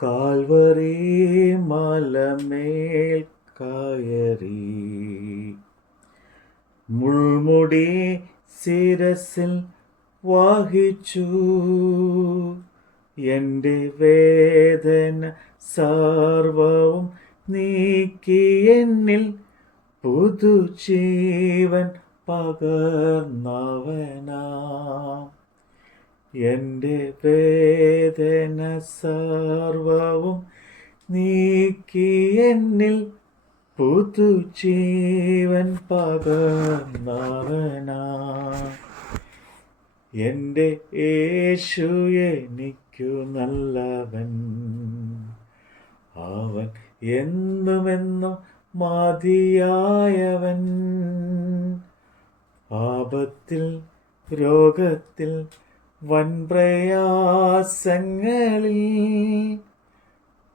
Calvary മലമേൽ കയറി മുൾമുടി ശിരസിൽ വഹിച്ചു. എൻ്റെ വേദന സർവവും നീക്കി എന്നിൽ പുതുജീവൻ പകർന്നവനാ. എൻ്റെ വേദന സർവവും നീക്കി എന്നിൽ പുതുജീവൻ പകർന്നവനാ. എൻ്റെ യേശു എനിക്കു നല്ലവൻ, അവൻ എന്നുമെന്നും മതിയായവൻ. ആപത്തിൽ രോഗത്തിൽ വൻപ്രയാസങ്ങളിൽ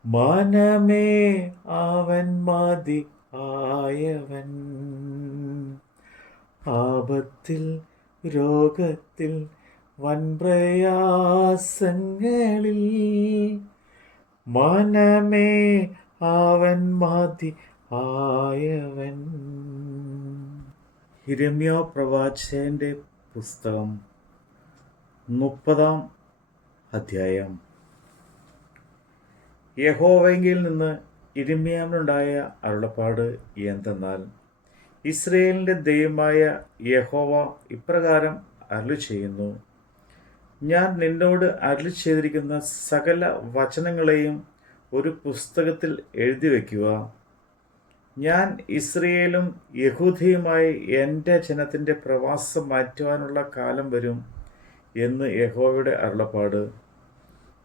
മനമേ അവൻ മതി ആയവൻ. ആപത്തിൽ രോഗത്തിൽ വൻപ്രയാസങ്ങളിൽ മനമേ അവൻ മതി ആയവൻ. യിരെമ്യാ പ്രവാചകന്റെ പുസ്തകം 30-ാം അധ്യായം. യഹോവയിൽ നിന്ന് യിരെമ്യാവിനുണ്ടായ അരുളപ്പാട് എന്തെന്നാൽ, ഇസ്രായേലിൻ്റെ ദൈവമായ യഹോവ ഇപ്രകാരം അരുളിച്ചെയ്യുന്നു: ഞാൻ നിന്നോട് അരുളി ചെയ്തിരിക്കുന്ന സകല വചനങ്ങളെയും ഒരു പുസ്തകത്തിൽ എഴുതി വയ്ക്കുക. ഞാൻ ഇസ്രായേലും യഹൂദയുമായി എൻ്റെ ജനത്തിൻ്റെ പ്രവാസം മാറ്റുവാനുള്ള കാലം വരും എന്ന് യഹോവയുടെ അരുളപ്പാട്.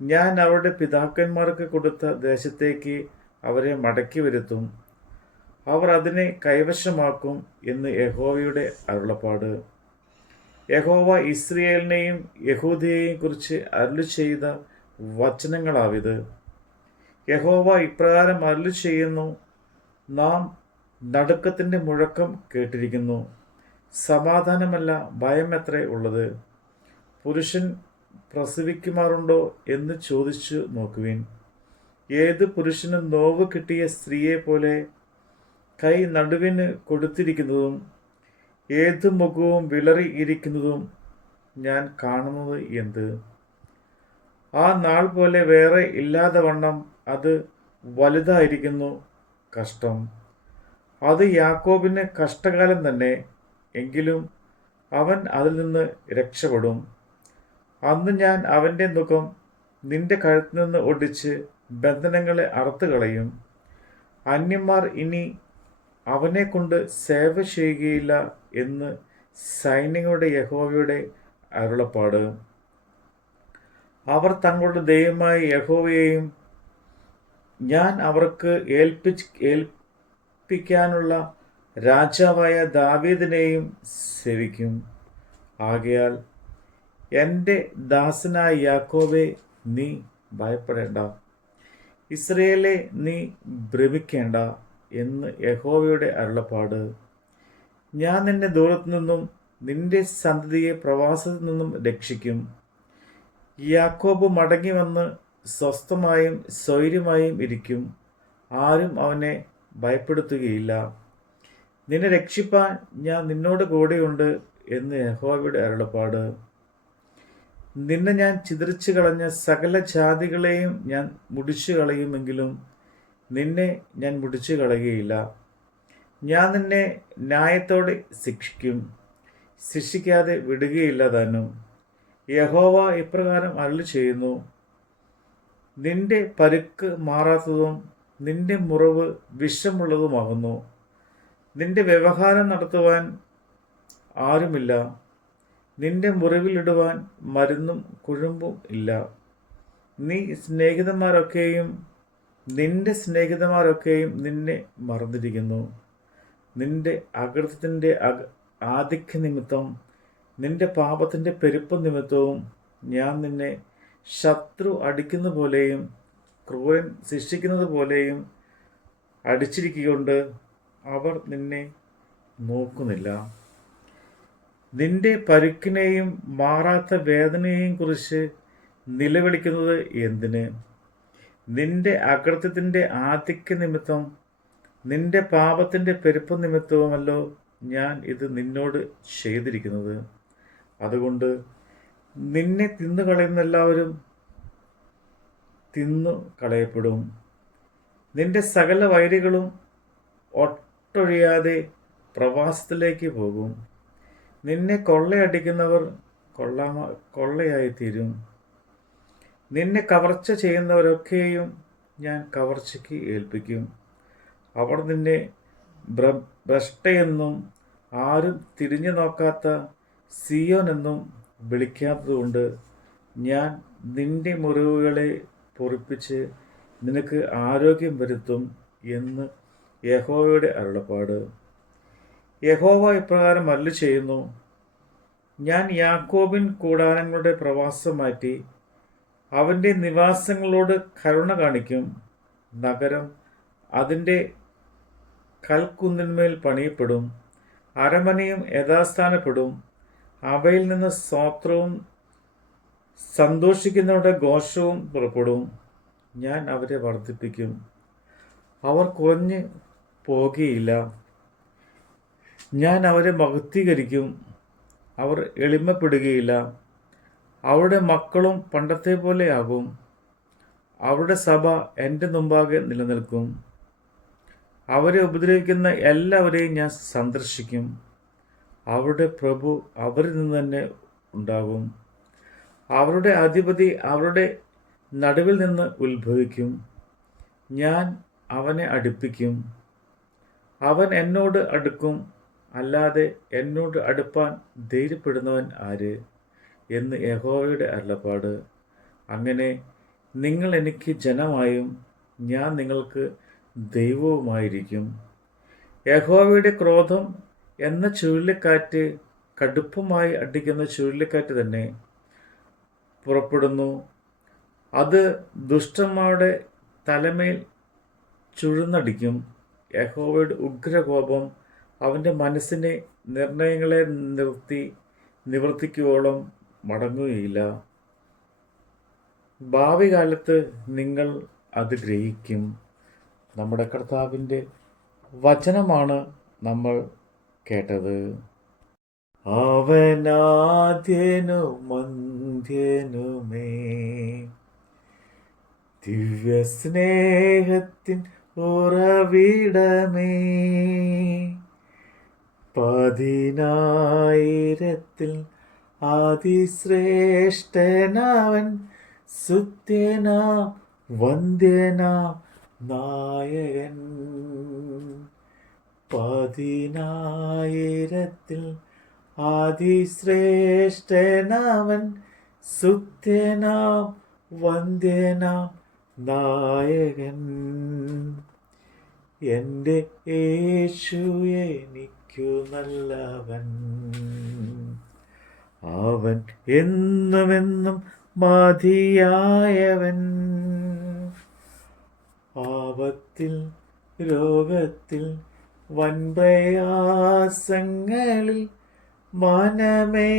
ഞാൻ അവരുടെ പിതാക്കന്മാർക്ക് കൊടുത്ത ദേശത്തേക്ക് അവരെ മടക്കി വരുത്തും, അവർ അതിനെ കൈവശമാക്കും എന്ന് യഹോവയുടെ അരുളപ്പാട്. യഹോവ ഇസ്രായേലിനെയും യഹൂദയെയും കുറിച്ച് അരുളി ചെയ്ത വചനങ്ങളാവിത്. യഹോവ ഇപ്രകാരം അരുളി ചെയ്യുന്നു: നാം നടുക്കത്തിൻ്റെ മുഴക്കം കേട്ടിരിക്കുന്നു, സമാധാനമല്ല ഭയമത്രേ ഉള്ളത്. പുരുഷൻ പ്രസവിക്കുമാറുണ്ടോ എന്ന് ചോദിച്ചു നോക്കുവിൻ. ഏത് പുരുഷന് നോവ് കിട്ടിയ സ്ത്രീയെ പോലെ കൈ നടുവിന് കൊടുത്തിരിക്കുന്നതും ഏത് മുഖവും വിളറി ഇരിക്കുന്നതും ഞാൻ കാണുന്നത് എന്ത്? ആ നാൾ പോലെ വേറെ ഇല്ലാതെ വണ്ണം അത് വലുതായിരിക്കുന്നു. കഷ്ടം, അത് യാക്കോബിന് കഷ്ടകാലം തന്നെ, എങ്കിലും അവൻ അതിൽ നിന്ന് രക്ഷപ്പെടും. അന്ന് ഞാൻ അവൻ്റെ മുഖം നിന്റെ കഴുത്തിൽ നിന്ന് ഒടിച്ച് ബന്ധനങ്ങളെ അറുത്തു കളയും. അന്യന്മാർ ഇനി അവനെ കൊണ്ട് സേവ ചെയ്യുകയില്ല എന്ന് സൈന്യങ്ങളുടെ യഹോവയുടെ അരുളപ്പാട്. അവർ തങ്ങളുടെ ദൈവമായ യഹോവയെയും ഞാൻ അവർക്ക് ഏൽപ്പിക്കാനുള്ള രാജാവായ ദാവീദിനെയും സേവിക്കും. ആകയാൽ എൻ്റെ ദാസനായ യാക്കോബേ, നീ ഭയപ്പെടേണ്ട, ഇസ്രായേലേ, നീ ഭ്രമിക്കേണ്ട എന്ന് യഹോവയുടെ അരുളപ്പാട്. ഞാൻ നിന്നെ ദൂരത്തു നിന്നും നിന്റെ സന്തതിയെ പ്രവാസത്തിൽ നിന്നും രക്ഷിക്കും. യാക്കോബ് മടങ്ങി വന്ന് സ്വസ്ഥമായും സ്വൈര്യമായും ഇരിക്കും, ആരും അവനെ ഭയപ്പെടുത്തുകയില്ല. നിന്നെ രക്ഷിപ്പാൻ ഞാൻ നിന്നോട് കൂടെയുണ്ട് എന്ന് യഹോവയുടെ അരുളപ്പാട്. നിന്നെ ഞാൻ ചിതറിച്ചു കളഞ്ഞ സകല ജാതികളെയും ഞാൻ മുടിച്ചു കളയുമെങ്കിലും നിന്നെ ഞാൻ മുടിച്ചു കളയുകയില്ല. ഞാൻ നിന്നെ ന്യായത്തോടെ ശിക്ഷിക്കും, ശിക്ഷിക്കാതെ വിടുകയില്ല താനും. യഹോവ ഇപ്രകാരം അരുളി ചെയ്യുന്നു: നിന്റെ പരുക്ക് മാറാത്തതും നിന്റെ മുറിവ് വിഷമുള്ളതുമാകുന്നു. നിന്റെ വ്യവഹാരം നടത്തുവാൻ ആരുമില്ല, നിന്റെ മുറിവിലിടുവാൻ മരുന്നും കുഴമ്പും ഇല്ല. നിന്റെ സ്നേഹിതന്മാരൊക്കെയും നിന്നെ മറന്നിരിക്കുന്നു. നിന്റെ അകൃത്യത്തിൻ്റെ ആധിക്യ നിമിത്തം, നിന്റെ പാപത്തിൻ്റെ പെരുപ്പ് നിമിത്തവും ഞാൻ നിന്നെ ശത്രു അടിക്കുന്ന പോലെയും ക്രൂരൻ ശിക്ഷിക്കുന്നത് പോലെയും അടിച്ചിരിക്കൊണ്ട് അവർ നിന്നെ നോക്കുന്നില്ല. നിന്റെ പരുക്കിനെയും മാറാത്ത വേദനയെയും കുറിച്ച് നിലവിളിക്കുന്നത് എന്തിന്? നിന്റെ അകൃത്യത്തിൻ്റെ ആധിക്യ നിമിത്തം നിന്റെ പാപത്തിൻ്റെ പെരുപ്പ് നിമിത്തവുമല്ലോ ഞാൻ ഇത് നിന്നോട് ചെയ്തിരിക്കുന്നത്. അതുകൊണ്ട് നിന്നെ തിന്നുകളയുന്ന എല്ലാവരും തിന്നു കളയപ്പെടും. നിന്റെ സകല വൈരികളും ഒട്ടൊഴിയാതെ പ്രവാസത്തിലേക്ക് പോകും. നിന്നെ കൊള്ളയടിക്കുന്നവർ കൊള്ളയായിത്തീരും. നിന്നെ കവർച്ച ചെയ്യുന്നവരൊക്കെയും ഞാൻ കവർച്ചയ്ക്ക് ഏൽപ്പിക്കും. അവർ നിന്നെ ഭ്രഷ്ടയെന്നും ആരും തിരിഞ്ഞു നോക്കാത്ത സിയോൻ എന്നും വിളിക്കാത്തതുകൊണ്ട് ഞാൻ നിന്റെ മുറിവുകളെ പൊറിപ്പിച്ച് നിനക്ക് ആരോഗ്യം വരുത്തും എന്ന് യഹോവയുടെ അരുളപ്പാട്. യഹോവ ഇപ്രകാരം അരുളി ചെയ്യുന്നു: ഞാൻ യാക്കോബിൻ കൂടാരങ്ങളുടെ പ്രവാസം മാറ്റി അവൻ്റെ നിവാസങ്ങളോട് കരുണ കാണിക്കും. നഗരം അതിൻ്റെ കൽക്കുന്നിന്മേൽ പണിയപ്പെടും, അരമനയും യഥാസ്ഥാനപ്പെടും. അവയിൽ നിന്ന് സ്തോത്രവും സന്തോഷിക്കുന്നവരുടെ ഘോഷവും പുറപ്പെടും. ഞാൻ അവരെ വർദ്ധിപ്പിക്കും, അവർ കുറഞ്ഞു പോകുകയില്ല. ഞാൻ അവരെ മഹത്വീകരിക്കും, അവർ എളിമപ്പെടുകയില്ല. അവരുടെ മക്കളും പണ്ടത്തെ പോലെ ആകും. അവരുടെ സഭ എൻ്റെ മുമ്പാകെ നിലനിൽക്കും. അവരെ ഉപദ്രവിക്കുന്ന എല്ലാവരെയും ഞാൻ സന്ദർശിക്കും. അവരുടെ പ്രഭു അവരിൽ നിന്ന് തന്നെ ഉണ്ടാകും. അവരുടെ അധിപതി അവരുടെ നടുവിൽ നിന്ന് ഉത്ഭവിക്കും. ഞാൻ അവനെ അടുപ്പിക്കും. അവൻ എന്നോട് അടുക്കും, അല്ലാതെ എന്നോട് അടുപ്പാൻ ധൈര്യപ്പെടുന്നവൻ ആര് എന്ന് യഹോവയുടെ അരുളപ്പാട്. അങ്ങനെ നിങ്ങൾ എനിക്ക് ജനമായും ഞാൻ നിങ്ങൾക്ക് ദൈവവുമായിരിക്കും. യഹോവയുടെ ക്രോധം എന്ന ചുഴലിക്കാറ്റ്, കടുപ്പമായി അടിക്കുന്ന ചുഴലിക്കാറ്റ് തന്നെ പുറപ്പെടുന്നു. അത് ദുഷ്ടന്മാരുടെ തലമേൽ ചുഴന്നടിക്കും. യഹോവയുടെ ഉഗ്രകോപം അവൻ്റെ മനസ്സിനെ നിർണയങ്ങളെ നിവർത്തിക്കുവോളം മടങ്ങുകയില്ല. ഭാവി കാലത്ത് നിങ്ങൾ അത് ഗ്രഹിക്കും. നമ്മുടെ കർത്താവിൻ്റെ വചനമാണ് നമ്മൾ കേട്ടത്. അവനാദ്യനും മന്ധ്യനുമേ, ദിവ്യസ്നേഹത്തിൻ ഉറവിടമേ, 10,000 അതിശ്രേഷ്ഠനവൻ, സുത്യനാം വന്ദ്യനാം നായകൻ. 10,000 അതിശ്രേഷ്ഠനവൻ, സുത്യനാം വന്ദ്യനാം നായകൻ. എൻ്റെ യേശു എനിക്കു നല്ലവൻ, അവൻ എന്നുമെന്നും മതിയായവൻ. ആപത്തിൽ രോഗത്തിൽ വൻപ്രയാസങ്ങളിൽ മനമേ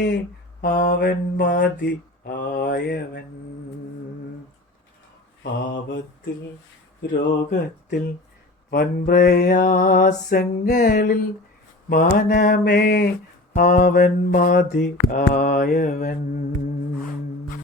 അവൻ മതിയായവൻ. ആപത്തിൽ രോഗത്തിൽ വൻപ്രയാസങ്ങളിൽ മനമേ അവൻ മതിയായവൻ.